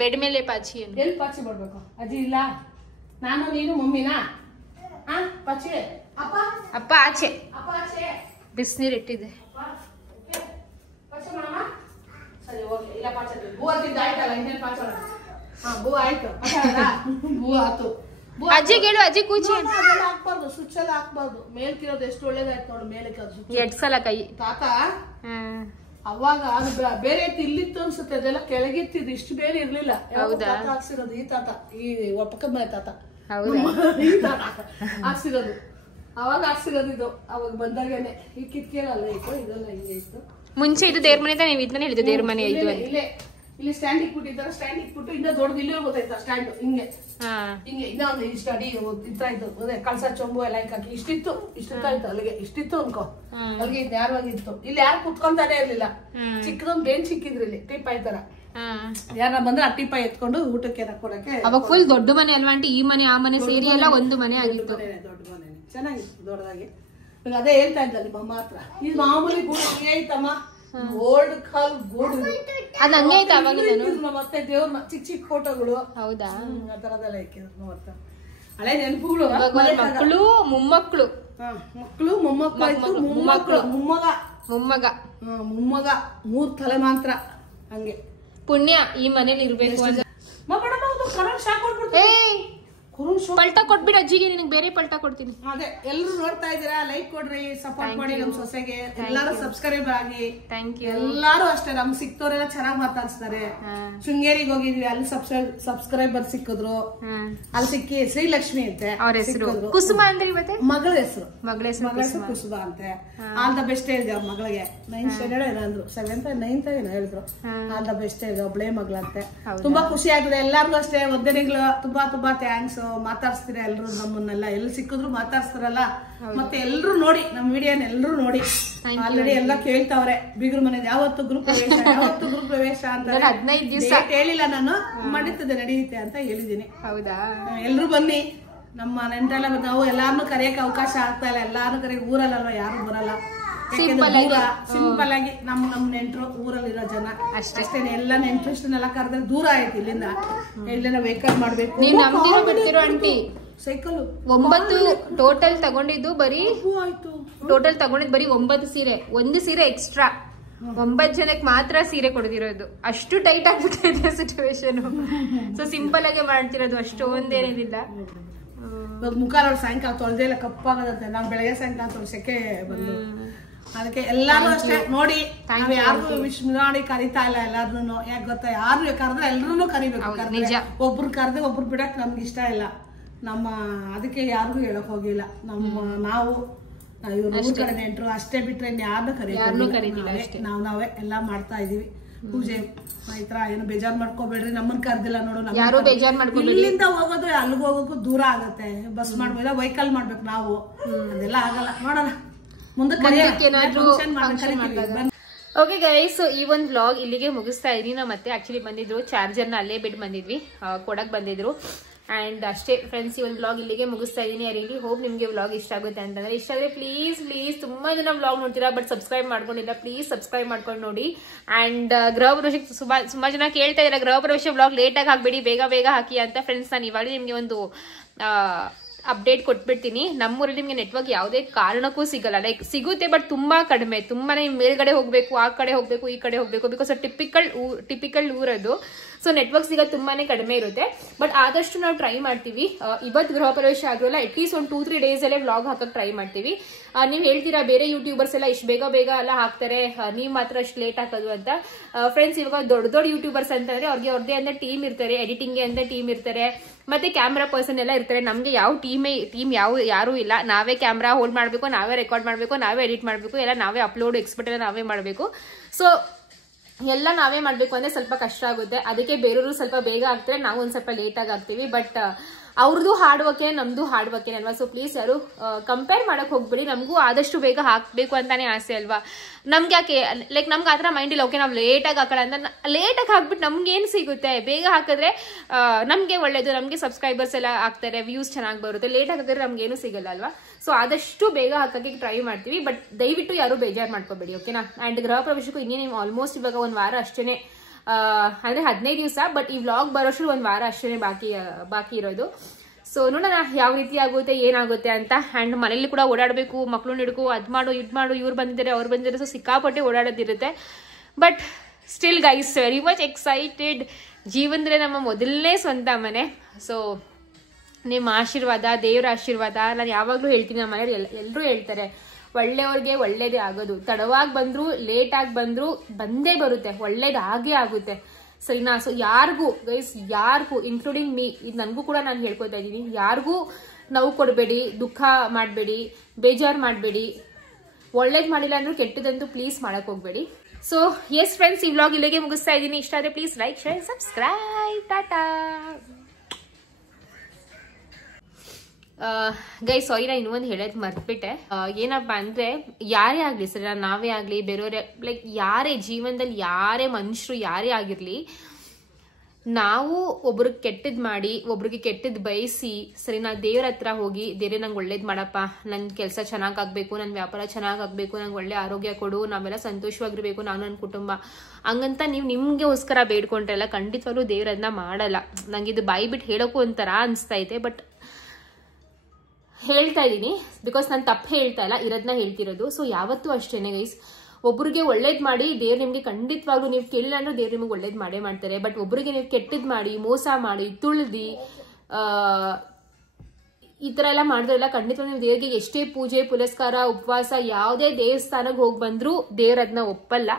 ಬೆಡ್ ಮೇಲೆ ಪಾಚಿ ಎಲ್ಲಿ ಪಾಚಿ ಮಾಡ್ಬೇಕು ಅಜ್ಜಿ? ಇಲ್ಲ ನಾನು ನೀನು ಮಮ್ಮಿನಾ? ಅಪ್ಪ ಆಚೆ ಬಿಸಿನೀರು ಇಟ್ಟಿದೆ. ಸರಿ ಹೋಗ್ಲಿ. ಇಲ್ಲ ಪಾಚಿ ಹೂ ಅಂತಿದ್ದ ಆಯ್ತಲ್ಲ, ಇನ್ನೇನು ಪಾಚೋಣ. ಹೂ ಆಯ್ತು, ಹೂ ಆತು. ಅಜ್ಜಿಗೆ ಹೇಳು, ಅಜ್ಜಿ ಕೂಚಿ ಹಾಕ್ಬಾರ್ದು, ಸ್ವಿಚ್ ಎಲ್ಲ ಹಾಕ್ಬಾರ್ದು. ಮೇಲ್ಕಿರೋದು ಎಷ್ಟು ಒಳ್ಳೇದಾಯ್ತು ನೋಡು. ಮೇಲೆ ಎಡ್ಸಲ್ಲ ಕೈ ತಾತ. ಅವಾಗ ಅದು ಬೇರೆ ಇಲ್ಲಿತ್ತು ಅನ್ಸುತ್ತೆ, ಅದೆಲ್ಲ ಕೆಳಗಿತ್ತಿದ್ದು, ಇಷ್ಟು ಬೇರೆ ಇರ್ಲಿಲ್ಲ. ಹಾಕ್ಸಿರೋದು ಈ ತಾತ, ಈ ಪಕ್ಕದ ಮನೆ ತಾತ ಹಾಕ್ಸಿರೋದು. ಅವಾಗ ಹಾಕ್ಸಿರೋದು ಇದು. ಅವಾಗ ಬಂದಾಗೇನೆ ಈ ಕಿಟಕಿಯಲ್ಲ ಇತ್ತು, ಇದೆಲ್ಲ ಹಿಂಗೆ ಇತ್ತು. ಮುಂಚೆ ಇದು ದೇವ್ರ ಮನೆ ನೀವು ಇದನ್ನ ಹೇಳಿದ್ದು, ದೇವ್ರ ಮನೆ ಇದು ಇಲ್ಲೇ. ಇಲ್ಲಿ ಸ್ಟ್ಯಾಂಡ್ ಇಟ್ಬಿಟ್ಟಿದ್ದಾರೆ. ಸ್ಟ್ಯಾಂಡ್ ಇಟ್ಬಿಟ್ಟು ಇನ್ನೂ ದೊಡ್ಡದು ಇಲ್ಲೇ ಗೊತ್ತಾಯ್ತಾ ಸ್ಟ್ಯಾಂಡ್ ಹಿಂಗೆ ಇನ್ನೂ ಒಂದು ಇಷ್ಟ ಅಡಿ ಇತ್ತು. ಅದೇ ಕಳ್ಸ ಚೊಂಬು ಎಲ್ಲ ಹಾಕಿ ಇಷ್ಟಿತ್ತು ಅಲ್ಲಿಗೆ ಇಷ್ಟಿತ್ತು ಅನ್ಕೋ. ಅಲ್ಲಿಗೆ ನೇರವಾಗಿತ್ತು. ಇಲ್ಲಿ ಯಾರು ಕುತ್ಕೊಂತಾನೆ ಇರ್ಲಿಲ್ಲ. ಚಿಕ್ಕದೊಂದು ಬೆಂಚ್ ಸಿಕ್ಕಿದ್ರು ಇಲ್ಲಿ ಟೀಪ್ ಆಯ್ತಾರ. ಯಾರ ಬಂದ್ರೆ ಅಟ್ಟಿಪ್ಪ ಎತ್ಕೊಂಡು ಊಟಕ್ಕೆ ಕೊಡಕ್ಕೆ. ಅವಾಗ ಫುಲ್ ದೊಡ್ಡ ಮನೆ ಅಲ್ವಾ ಆಂಟಿ? ಈ ಮನೆ ಆ ಮನೆ ಸೇರಿ ಎಲ್ಲ ಒಂದು ಮನೆ ಆಗಿತ್ತು. ದೊಡ್ಡ ಮನೆ ಚೆನ್ನಾಗಿತ್ತು ದೊಡ್ಡದಾಗಿ. ಈಗ ಅದೇ ಹೇಳ್ತಾ ಇದ್ದಲ್ಲಿ ಮಮ್ಮ ಹತ್ರ ಇದು ಮಾಮೂಲಿ ಗೂಡು ಐತಮ್ಮ, ಓಲ್ಡ್ ಕಾಲ್ ಗೂಡು ಅದ್ ಹಂಗೆ ಐತೆ ಅವಾಗ. ಮತ್ತೆ ದೇವ್ರ ಚಿಕ್ಕ ಚಿಕ್ಕ ಫೋಟೋಗಳು. ಹೌದಾ? ಆ ತರದೆಲ್ಲ ಇಕ್ಕಿದ್ರು ನೋಡ್ತಾ ಹಳೆ ನೆನಪುಗಳು. ಮಕ್ಕಳು ಮೊಮ್ಮಕ್ಕಳು, ಮಕ್ಕಳು ಮೊಮ್ಮಕ್ಕಳು, ಮೊಮ್ಮಕ್ಕಳು ಮೊಮ್ಮಗ 3 ತಲೆ ಮಾತ್ರ. ಹಂಗೆ ಪುಣ್ಯ ಈ ಮನೇಲಿ ಇರ್ಬೇಕು ಅಂತ. ಪಲ್ಟ ಕೊಟ್ಬಿಡ ಅಜ್ಜಿಗೆ, ನಿನಗೆ ಬೇರೆ ಪಲ್ಟ ಕೊಡ್ತೀನಿ. ಅದೇ ಎಲ್ರು ನೋಡ್ತಾ ಇದೀರಾ, ಲೈಕ್ ಕೊಡ್ರಿ, ಸಪೋರ್ಟ್ ಮಾಡಿ ನಮ್ ಸೊಸೆಗೆ. ಎಲ್ಲಾರು ಸಬ್ಸ್ಕ್ರೈಬ್ ಆಗಿ. Thank you. ಎಲ್ಲಾರು ಅಷ್ಟೇ ನಮ್ಗೆ ಸಿಕ್ತವ್ರೆಲ್ಲ ಚೆನ್ನಾಗ್ ಮಾತಾಡ್ಸ್ತಾರೆ. ಶೃಂಗೇರಿಗೆ ಹೋಗಿದ್ವಿ, ಅಲ್ಲಿ ಸಬ್ಸ್ಕ್ರೈಬರ್ ಸಿಕ್ಕಿದ್ರು. ಅಲ್ಲಿ ಸಿಕ್ಕಿ ಶ್ರೀಲಕ್ಷ್ಮಿ ಅಂತೆ ಅವ್ರ ಹೆಸರು. ಕುಸುಮ ಅಂದ್ರೆ ಇವತ್ತೆ ಮಗಳ ಹೆಸರು. ಮಗಳ ಹೆಸರು ಕುಸುಮ ಅಂತೆ. ಆಲ್ ದ ಬೆಸ್ಟ್ ಹೇಳಿದೆ ಅವ್ರ ಮಗಳಿಗೆ. 9th ಸ್ಟ್ಯಾಂಡರ್ಡ್ ಏನೋ ಅಂದ್ರು, 7th 9th ಏನೋ ಹೇಳಿದ್ರು. ಆಲ್ ದ ಬೆಸ್ಟ್ ಹೇಳಿದೆ, ಒಬ್ಳೇ ಮಗಳಂತೆ. ತುಂಬಾ ಖುಷಿ ಆಗಿದೆ ಎಲ್ಲಾರ್ಗು ಅಷ್ಟೇ. ವಂದನೆಗಳು, ತುಂಬಾ ತುಂಬಾ ಥ್ಯಾಂಕ್ಸ್. ಮಾತಾಡ್ಸ್ತೀರಾ ಎಲ್ರು ನಮ್ಮನ್ನೆಲ್ಲ, ಎಲ್ಲಿ ಸಿಕ್ಕಿದ್ರು ಮಾತಾಡ್ಸ್ತಾರಲ್ಲ. ಮತ್ತೆ ಎಲ್ರು ನೋಡಿ ನಮ್ ವಿಡಿಯೋನ, ಎಲ್ರು ನೋಡಿ. ಆಲ್ರೆಡಿ ಎಲ್ಲ ಕೇಳ್ತಾವ್ರೆ ಬೀಗ್ರ ಮನೆ ಯಾವತ್ತು ಗ್ರೂಪ್ ಪ್ರವೇಶ ಅಂತ. 15 ದಿವಸ ಹೇಳಿಲ್ಲ ನಾನು, ನಡೀತದೆ ನಡೆಯುತ್ತೆ ಅಂತ ಹೇಳಿದೀನಿ. ಹೌದಾ? ಎಲ್ರು ಬನ್ನಿ, ನಮ್ಮ ನೆಂಟೆಲ್ಲ ನಾವು ಎಲ್ಲಾರನ್ನು ಕರೆಯಕ್ಕೆ ಅವಕಾಶ ಆಗ್ತಾ ಇಲ್ಲ. ಎಲ್ಲಾರು ಕರೆಯಕ್ ಊರಲ್ಲಲ್ವಾ, ಯಾರು ಬರಲ್ಲ. ಸಿಂಪಲ್ ಆಗಿ ನಮ್ ನೆಂಟ್ರು ಊರಲ್ಲಿರೋ ಜನ ಅಷ್ಟೇ. ಎಲ್ಲ ನೆಂಟ್ರಷ್ಟನ್ನೆಲ್ಲ ಕರೆದ್ರೆ ದೂರ ಆಯ್ತು ಇಲ್ಲಿಂದ. ಎಲ್ಲೆಲ್ಲ ವೆಹಿಕಲ್ ಮಾಡ್ಬೇಕು. ನೀವ್ ನಂಬ್ತಿರೋ ಬಿಡ್ತಿರೋ ಆಂಟಿ, ಸೈಕಲ್ 9 ಟೋಟಲ್ ತಗೊಂಡಿದ್ದು ಬರೀ. ಟೋಟಲ್ ತಗೊಂಡಿದ್ದು ಬರೀ 9 ಸೀರೆ, 1 ಸೀರೆ ಎಕ್ಸ್ಟ್ರಾ. 9 ಜನಕ್ಕೆ ಮಾತ್ರ ಸೀರೆ ಕೊಡ್ತಿರೋದು. ಅಷ್ಟು ಟೈಟ್ ಆಗ್ಬಿಟ್ಟಿದೆ ಸಿಚುವೇಶನ್. ಸೊ ಸಿಂಪಲ್ ಆಗಿ ಮಾಡ್ತಿರೋದು, ಅಷ್ಟೊಂದೇನಿಲ್ಲ. ಮುಖ ನೋಡಿ ಸಾಯಂಕಾಲ ತೊಳೆದೇ ಇಲ್ಲ, ಕಪ್ಪಾಗದಂತೆ. ನಾವು ಬೆಳಗ್ಗೆ ಸಾಯಂಕಾಲ ತೊಳ್ಸಕ್ಕೆ ಬಂದು ಅದಕ್ಕೆ ಎಲ್ಲಾರು ಅಷ್ಟೇ ನೋಡಿ. ನಾವ್ ಯಾರಿಗೂ ವಿಶ್ ಮಾಡಿ ಕರಿತಾ ಇಲ್ಲ ಎಲ್ಲಾರ್ನು. ಯಾಕೆ ಗೊತ್ತಾ, ಯಾರು ಕರೆದ್ರೆ ಎಲ್ರು ಕರಿಬೇಕು. ಒಬ್ರು ಕರೆದ್ರೆ ಒಬ್ರು ಬಿಡಕ್ ನಮ್ಗೆ ಇಷ್ಟ ಇಲ್ಲ. ನಮ್ಮ ಅದಕ್ಕೆ ಯಾರಿಗೂ ಹೇಳಕ್ ಹೋಗಿಲ್ಲ. ನಾವು ಇವ್ರು ಊರ್ ಕಡೆ ನೆಂಟ್ರು ಅಷ್ಟೇ ಬಿಟ್ರೆ ಯಾರನ್ನೂ ಕರೀತಿಲ್ಲ. ನಾವೇ ಎಲ್ಲಾ ಮಾಡ್ತಾ ಇದೀವಿ. ಪೂಜೆ ಆಯ್ತಾ, ಏನು ಬೇಜಾರ್ ಮಾಡ್ಕೋಬೇಡ್ರಿ, ನಮ್ಮನ್ ಕರ್ದಿಲ್ಲ ನೋಡು. ಯಾರು ಬೇಜಾರ್ ಮಾಡ್ಕೋಬೇಡಿ. ಇಲ್ಲಿಂದ ಹೋಗೋದು ಅಲ್ಲಿಗೆ ಹೋಗೋಕು ದೂರ ಆಗತ್ತೆ. ಬಸ್ ಮಾಡ್ಬೋದು, ವೆಹಿಕಲ್ ಮಾಡ್ಬೇಕು ನಾವು. ಅದೆಲ್ಲ ಆಗಲ್ಲ. ನೋಡೋಣ ಓಕೆ ಗೈಸ್, ಈ ಒಂದು ವ್ಲಾಗ್ ಇಲ್ಲಿಗೆ ಮುಗಿಸ್ತಾ ಇದೀನಿ. ನಾವು ಮತ್ತೆ ಆಕ್ಚುಲಿ ಬಂದಿದ್ರು, ಚಾರ್ಜರ್ನ ಅಲ್ಲೇ ಬಿಟ್ಟು ಬಂದಿದ್ವಿ, ಕೊಡಕ್ ಬಂದಿದ್ರು. ಅಂಡ್ ಅಷ್ಟೇ ಫ್ರೆಂಡ್ಸ್, ಈ ಒಂದು ವ್ಲಾಗ್ ಇಲ್ಲಿಗೆ ಮುಗಿಸ್ತಾ ಇದೀನಿ. ಐ ರಿಯಲಿ ಹೋಪ್ ನಿಮ್ಗೆ ವ್ಲಾಗ್ ಇಷ್ಟ ಆಗುತ್ತೆ ಅಂತಂದ್ರೆ. ಇಷ್ಟ ಆದ್ರೆ ಪ್ಲೀಸ್ ತುಂಬಾ ಜನ ವ್ಲಾಗ್ ನೋಡ್ತೀರಾ ಬಟ್ ಸಬ್ಸ್ಕ್ರೈಬ್ ಮಾಡ್ಕೊಂಡಿಲ್ಲ. ಪ್ಲೀಸ್ ಸಬ್ಸ್ಕ್ರೈಬ್ ಮಾಡ್ಕೊಂಡು ನೋಡಿ. ಅಂಡ್ ಗೃಹ ಪ್ರವೇಶಕ್ಕೆ ತುಂಬಾ ಜನ ಕೇಳ್ತಾ ಇದ್ದಾರೆ, ಗೃಹ ಪ್ರವೇಶ ವ್ಲಾಗ್ ಲೇಟ್ ಆಗಿ ಹಾಕ್ಬೇಡಿ, ಬೇಗ ಹಾಕಿ ಅಂತ. ಫ್ರೆಂಡ್ಸ್, ನಾನು ಇವಾಗ ನಿಮ್ಗೆ ಒಂದು ಅಪ್ಡೇಟ್ ಕೊಟ್ಬಿಡ್ತೀನಿ. ನಮ್ಮೂರಲ್ಲಿ ನಿಮ್ಗೆ ನೆಟ್ವರ್ಕ್ ಯಾವುದೇ ಕಾರಣಕ್ಕೂ ಸಿಗಲ್ಲ. ಲೈಕ್ ಸಿಗುತ್ತೆ ಬಟ್ ತುಂಬಾ ಕಡಿಮೆ. ತುಂಬಾನೇ ಮೇಲ್ಗಡೆ ಹೋಗ್ಬೇಕು, ಆ ಕಡೆ ಹೋಗ್ಬೇಕು, ಈ ಕಡೆ ಹೋಗ್ಬೇಕು. ಬಿಕಾಸ್ ಟಿಪಿಕಲ್ ಊರದು. ಸೊ ನೆಟ್ವರ್ಕ್ ಸಿಗೋದು ತುಂಬಾನೇ ಕಡಿಮೆ ಇರುತ್ತೆ. ಬಟ್ ಆದಷ್ಟು ನಾವು ಟ್ರೈ ಮಾಡ್ತೀವಿ. ಇವತ್ತು ಗೃಹ ಪ್ರವೇಶ ಆದ್ರಲ್ಲ, ಅಟ್ಲೀಸ್ಟ್ ಒಂದು 2-3 ಡೇಸ್ ಅಲ್ಲೇ ವ್ಲಾಗ್ ಹಾಕಕ್ ಟ್ರೈ ಮಾಡ್ತೀವಿ. ನೀವ್ ಹೇಳ್ತೀರಾ ಬೇರೆ ಯೂಟ್ಯೂಬರ್ಸ್ ಎಲ್ಲ ಇಷ್ಟು ಬೇಗ ಎಲ್ಲ ಹಾಕ್ತಾರೆ, ನೀವ್ ಮಾತ್ರ ಅಷ್ಟು ಲೇಟ್ ಹಾಕೋದು ಅಂತ. ಫ್ರೆಂಡ್ಸ್, ಇವಾಗ ದೊಡ್ಡ ಯೂಟ್ಯೂಬರ್ಸ್ ಅಂತಂದ್ರೆ ಅವ್ರಿಗೆ ಅವ್ರದೇ ಅಂತ ಟೀಮ್ ಇರ್ತಾರೆ, ಎಡಿಟಿಂಗ್ ಅಂತ ಟೀಮ್ ಇರ್ತಾರೆ, ಮತ್ತೆ ಕ್ಯಾಮ್ರಾ ಪರ್ಸನ್ ಎಲ್ಲ ಇರ್ತಾರೆ. ನಮ್ಗೆ ಯಾವ ಟೀಮ್ ಯಾರು ಇಲ್ಲ. ನಾವೇ ಕ್ಯಾಮ್ರಾ ಹೋಲ್ಡ್ ಮಾಡ್ಬೇಕು, ನಾವೇ ರೆಕಾರ್ಡ್ ಮಾಡ್ಬೇಕು, ನಾವೇ ಎಡಿಟ್ ಮಾಡ್ಬೇಕು, ಎಲ್ಲ ನಾವೇ ಅಪ್ಲೋಡ್ ಎಕ್ಸ್ಪರ್ಟ್ ಎಲ್ಲ ನಾವೇ ಮಾಡ್ಬೇಕು. ಸೊ ಎಲ್ಲ ನಾವೇ ಮಾಡ್ಬೇಕು ಅಂದ್ರೆ ಸ್ವಲ್ಪ ಕಷ್ಟ ಆಗುತ್ತೆ. ಅದಕ್ಕೆ ಬೇರೆಯವರು ಸ್ವಲ್ಪ ಬೇಗ ಆಗ್ತಾರೆ, ನಾವು ಒಂದ್ ಸ್ವಲ್ಪ ಲೇಟ್ ಆಗಿ ಆಗ್ತೀವಿ. ಬಟ್ ಅವ್ರದ್ದು ಹಾರ್ಡ್ ವರ್ಕೇ, ನಮ್ದು ಹಾರ್ಡ್ ವರ್ಕೇ ಅಲ್ವಾ. ಸೊ ಪ್ಲೀಸ್ ಯಾರು ಕಂಪೇರ್ ಮಾಡಕ್ ಹೋಗ್ಬಿಡಿ. ನಮಗೂ ಆದಷ್ಟು ಬೇಗ ಹಾಕ್ಬೇಕು ಅಂತಾನೆ ಆಸೆ ಅಲ್ವಾ. ನಮ್ಗೆ ಯಾಕೆ ಲೈಕ್ ನಮ್ಗೆ ಆತರ ಮೈಂಡ್ ಇಲ್ಲ. ಓಕೆ, ನಾವು ಲೇಟಾಗಿ ಹಾಕೋಣ ಅಂತ ಲೇಟಾಗಿ ಹಾಕ್ಬಿಟ್ಟು ನಮ್ಗೆ ಏನ್ ಸಿಗುತ್ತೆ? ಬೇಗ ಹಾಕಿದ್ರೆ ನಮ್ಗೆ ಒಳ್ಳೇದು, ನಮ್ಗೆ ಸಬ್ಸ್ಕ್ರೈಬರ್ಸ್ ಎಲ್ಲ ಆಗ್ತಾರೆ, ವ್ಯೂಸ್ ಚೆನ್ನಾಗಿ ಬರುತ್ತೆ. ಲೇಟ್ ಹಾಕಿದ್ರೆ ನಮ್ಗೆ ಏನು ಸಿಗಲ್ಲ ಅಲ್ವಾ. ಸೊ ಆದಷ್ಟು ಬೇಗ ಹಾಕಕ್ಕೆ ಟ್ರೈ ಮಾಡ್ತೀವಿ. ಬಟ್ ದಯವಿಟ್ಟು ಯಾರು ಬೇಜಾರು ಮಾಡ್ಕೋಬೇಡಿ, ಓಕೆನಾ. ಅಂಡ್ ಗೃಹ ಪ್ರವೇಶಕ್ಕೂ ಇನ್ನೇನು ಆಲ್ಮೋಸ್ಟ್ ಇವಾಗ 1 ವಾರ ಅಷ್ಟೇನೆ, ಅಂದ್ರೆ 15 ದಿವಸ. ಬಟ್ ಈ ವ್ಲಾಗ್ ಬರೋಷ್ಟು 1 ವಾರ ಅಷ್ಟೇನೆ ಬಾಕಿ ಇರೋದು. ಸೊ ನೋಡೋಣ ಯಾವ ರೀತಿ ಆಗುತ್ತೆ, ಏನಾಗುತ್ತೆ ಅಂತ. ಅಂಡ್ ಮನೇಲಿ ಕೂಡ ಓಡಾಡಬೇಕು, ಮಕ್ಳು ಹಿಡ್ಕೊ, ಅದ್ ಮಾಡು ಇದ್ ಮಾಡು, ಇವ್ರು ಬಂದಿದ್ದಾರೆ ಅವ್ರು ಬಂದಿದ್ದಾರೆ. ಸೊ ಸಿಕ್ಕಾಪಟ್ಟೆ ಓಡಾಡೋದಿರುತ್ತೆ. But still guys, very much excited. ಜೀವನದಲ್ಲಿ ನಮ್ಮ ಮೊದಲನೇ ಸ್ವಂತ ಮನೆ. ಸೊ ನಿಮ್ಮ ಆಶೀರ್ವಾದ, ದೇವರ ಆಶೀರ್ವಾದ ನಾನು ಯಾವಾಗಲೂ ಹೇಳ್ತೀನಿ. ನಮ್ಮ ಮನೇಲಿ ಎಲ್ಲರೂ ಹೇಳ್ತಾರೆ, ಒಳ್ಳೆಯವ್ರಿಗೆ ಒಳ್ಳೇದೇ ಆಗೋದು. ತಡವಾಗಿ ಬಂದ್ರು, ಲೇಟ್ ಆಗಿ ಬಂದ್ರು, ಬಂದೇ ಬರುತ್ತೆ, ಒಳ್ಳೇದು ಆಗೇ ಆಗುತ್ತೆ, ಸರಿನಾ. ಸೊ ಯಾರಿಗೂ ಗೈಸ್, ಯಾರಿಗೂ ಇನ್ಕ್ಲೂಡಿಂಗ್ ಮೀ, ಇದು ನನಗೂ ಕೂಡ ನಾನು ಹೇಳ್ಕೊತಾ ಇದ್ದೀನಿ, ಯಾರಿಗೂ ನೋವು ಕೊಡಬೇಡಿ, ದುಃಖ ಮಾಡಬೇಡಿ, ಬೇಜಾರು ಮಾಡಬೇಡಿ. ಒಳ್ಳೇದು ಮಾಡಿಲ್ಲ ಅಂದ್ರೂ ಕೆಟ್ಟದಂತೂ ಪ್ಲೀಸ್ ಮಾಡಕ್ ಹೋಗ್ಬೇಡಿ. ಸೊ ಎಸ್ ಫ್ರೆಂಡ್ಸ್, ಈ ವ್ಲಾಗ್ ಇಲ್ಲಿಗೆ ಮುಗಿಸ್ತಾ ಇದ್ದೀನಿ. ಇಷ್ಟ ಆದರೆ please like, share, subscribe. Tata guy. Sorry, ನಾ ಇನ್ನೊಂದು ಹೇಳೋದು ಮರ್ತ್ಬಿಟ್ಟೆ. ಏನಪ್ಪಾ ಅಂದ್ರೆ, ಯಾರೇ ಆಗ್ಲಿ ಸರಿ, ನಾವೇ ಆಗ್ಲಿ, ಬೇರೆಯವರೇ, ಲೈಕ್ ಯಾರೇ ಜೀವನದಲ್ಲಿ ಯಾರೇ ಮನುಷ್ಯರು ಯಾರೇ ಆಗಿರ್ಲಿ, ನಾವು ಒಬ್ರಿಗೆ ಕೆಟ್ಟದ್ ಮಾಡಿ ಒಬ್ರಿಗೆ ಕೆಟ್ಟದ್ ಬಯಸಿ ಸರಿನಾ, ದೇವ್ರ ಹತ್ರ ಹೋಗಿ ದೇವ್ರೆ ನಂಗೆ ಒಳ್ಳೇದ್ ಮಾಡಪ್ಪ, ನನ್ನ ಕೆಲಸ ಚೆನ್ನಾಗಾಗಬೇಕು, ನನ್ನ ವ್ಯಾಪಾರ ಚೆನ್ನಾಗಾಗಬೇಕು, ನಂಗೆ ಒಳ್ಳೆ ಆರೋಗ್ಯ ಕೊಡು, ನಾವೆಲ್ಲ ಸಂತೋಷವಾಗಿರ್ಬೇಕು ನಾನು ನನ್ನ ಕುಟುಂಬ, ಹಂಗಂತ ನೀವು ನಿಮ್ಗೆಗೋಸ್ಕರ ಬೇಡ್ಕೊಂಡ್ರೆಲ್ಲ ಖಂಡಿತವಾಗ್ಲೂ ದೇವ್ರದನ್ನ ಮಾಡಲ್ಲ. ನಂಗೆ ಇದು ಬಾಯಿ ಬಿಟ್ಟು ಹೇಳೋಕ್ಕೂ ಒಂಥರ ಅನಿಸ್ತಾ ಇದೆ, ಬಟ್ ಹೇಳ್ತಾ ಇದ್ದೀನಿ ಬಿಕಾಸ್ ನಾನು ತಪ್ಪು ಹೇಳ್ತಾ ಇಲ್ಲ, ಇರೋದನ್ನ ಹೇಳ್ತಿರೋದು. ಸೊ ಯಾವತ್ತೂ ಅಷ್ಟೇನೆ ಗೈಸ್, ಒಬ್ರಿಗೆ ಒಳ್ಳೇದ್ ಮಾಡಿ ದೇವ್ರು ನಿಮ್ಗೆ ಖಂಡಿತವಾಗ್ಲೂ ನೀವು ಕೇಳಿಲ್ಲ ಅಂದ್ರೆ ದೇವ್ರು ನಿಮ್ಗೆ ಒಳ್ಳೇದ್ ಮಾಡೇ ಮಾಡ್ತಾರೆ. ಬಟ್ ಒಬ್ರಿಗೆ ನೀವು ಕೆಟ್ಟದ್ ಮಾಡಿ ಮೋಸ ಮಾಡಿ ತುಳ್ದಿ ಈ ತರ ಎಲ್ಲ ಮಾಡಿದ್ರೆಲ್ಲ ಖಂಡಿತವಾಗ್ಲೂ ನೀವು ದೇವ್ರಿಗೆ ಎಷ್ಟೇ ಪೂಜೆ ಪುರಸ್ಕಾರ ಉಪವಾಸ ಯಾವುದೇ ದೇವಸ್ಥಾನಕ್ಕೆ ಹೋಗಿ ಬಂದ್ರು ದೇವ್ರ ಅದನ್ನ ಒಪ್ಪಲ್ಲ.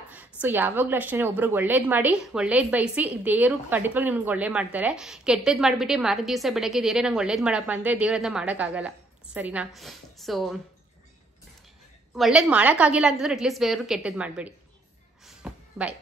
ಸೊ ಯಾವಾಗ್ಲೂ ಅಷ್ಟೇ ಒಬ್ರಿಗೆ ಒಳ್ಳೇದ್ ಮಾಡಿ ಒಳ್ಳೇದ್ ಬಯಸಿ ದೇವ್ರು ಖಂಡಿತವಾಗ್ಲೂ ನಿಮ್ಗೆ ಒಳ್ಳೇದ್ ಮಾಡ್ತಾರೆ. ಕೆಟ್ಟದ್ ಮಾಡ್ಬಿಟ್ಟು ಮಾರ ದಿವಸ ಬೆಳಗ್ಗೆ ದೇವ್ರೆ ನಂಗೆ ಒಳ್ಳೇದ್ ಮಾಡಪ್ಪ ಅಂದ್ರೆ ದೇವ್ರದನ್ನ ಮಾಡಕ್ಕಾಗಲ್ಲ, ಸರಿನಾ? ಸೊ ಒಳ್ಳೇದ್ ಮಾಡಕ್ಕಾಗಿಲ್ಲ ಅಂತಂದ್ರೆ ಅಟ್ಲೀಸ್ಟ್ ಬೇರೆಯವ್ರು ಕೆಟ್ಟದ್ ಮಾಡಬೇಡಿ. ಬಾಯ್.